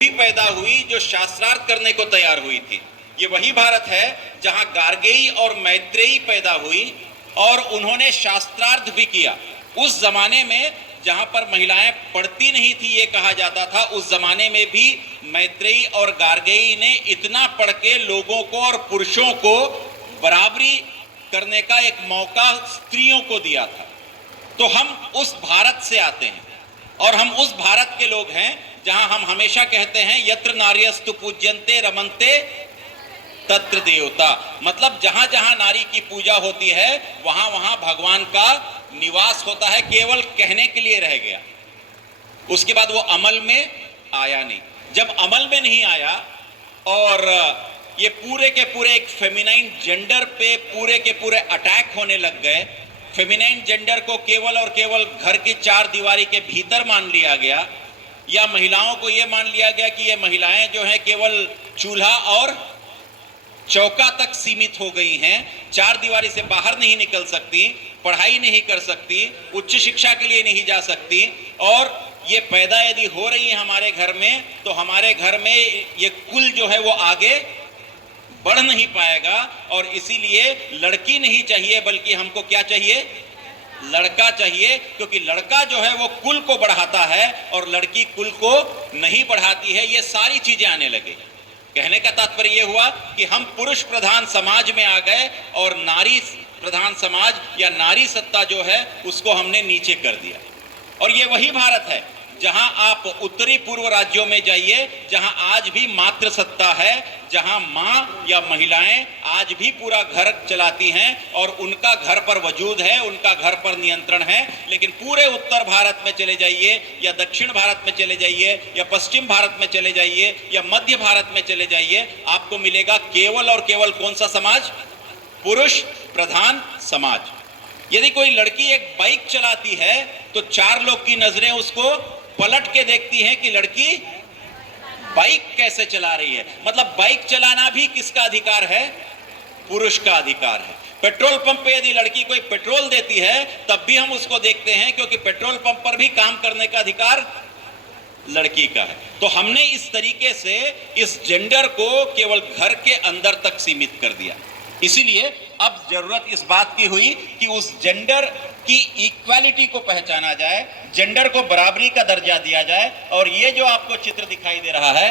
भी पैदा हुई जो शास्त्रार्थ करने को तैयार हुई थी। ये वही भारत है जहां गार्गेयी और मैत्रेयी पैदा हुई और उन्होंने शास्त्रार्थ भी किया। उस जमाने में जहां पर महिलाएं पढ़ती नहीं थी ये कहा जाता था, उस जमाने में भी मैत्रेयी और गार्गेयी ने इतना पढ़ के लोगों को और पुरुषों को बराबरी करने का एक मौका स्त्रियों को दिया था। तो हम उस भारत से आते हैं और हम उस भारत के लोग हैं जहां हम हमेशा कहते हैं यत्र नार्यस्तु पूज्यन्ते रमन्ते तत्र देवता। मतलब जहां जहां नारी की पूजा होती है वहां वहां भगवान का निवास होता है। केवल कहने के लिए रह गया, उसके बाद वो अमल में आया नहीं। जब अमल में नहीं आया और ये पूरे के पूरे एक फेमिनाइन जेंडर पे पूरे के पूरे अटैक होने लग गए, फेमिनाइन जेंडर को केवल और केवल घर की चार दीवारी के भीतर मान लिया गया, या महिलाओं को यह मान लिया गया कि ये महिलाएं जो हैं केवल चूल्हा और चौका तक सीमित हो गई हैं, चार दीवारी से बाहर नहीं निकल सकती, पढ़ाई नहीं कर सकती, उच्च शिक्षा के लिए नहीं जा सकती। और ये पैदा यदि हो रही है हमारे घर में तो हमारे घर में ये कुल जो है वो आगे बढ़ नहीं पाएगा। और इसीलिए लड़की नहीं चाहिए बल्कि हमको क्या चाहिए, लड़का चाहिए, क्योंकि लड़का जो है वो कुल को बढ़ाता है और लड़की कुल को नहीं बढ़ाती है। ये सारी चीजें आने लगे। कहने का तात्पर्य यह हुआ कि हम पुरुष प्रधान समाज में आ गए और नारी प्रधान समाज या नारी सत्ता जो है उसको हमने नीचे कर दिया। और ये वही भारत है जहां आप उत्तरी पूर्व राज्यों में जाइए जहां आज भी मातृ सत्ता है, जहां मां या महिलाएं आज भी पूरा घर चलाती हैं और उनका घर पर वजूद है, उनका घर पर नियंत्रण है। लेकिन पूरे उत्तर भारत में चले जाइए या दक्षिण भारत में चले जाइए या पश्चिम भारत में चले जाइए या मध्य भारत में चले जाइए, आपको मिलेगा केवल और केवल कौन सा समाज, पुरुष प्रधान समाज। यदि कोई लड़की एक बाइक चलाती है तो चार लोग की नजरें उसको पलट के देखती हैं कि लड़की बाइक कैसे चला रही है। मतलब बाइक चलाना भी किसका अधिकार है, पुरुष का अधिकार है। पेट्रोल पंप पे यदि लड़की कोई पेट्रोल देती है तब भी हम उसको देखते हैं, क्योंकि पेट्रोल पंप पर भी काम करने का अधिकार लड़की का है। तो हमने इस तरीके से इस जेंडर को केवल घर के अंदर तक सीमित कर दिया। इसीलिए अब जरूरत इस बात की हुई कि उस जेंडर की इक्वालिटी को पहचाना जाए, जेंडर को बराबरी का दर्जा दिया जाए। और ये जो आपको चित्र दिखाई दे रहा है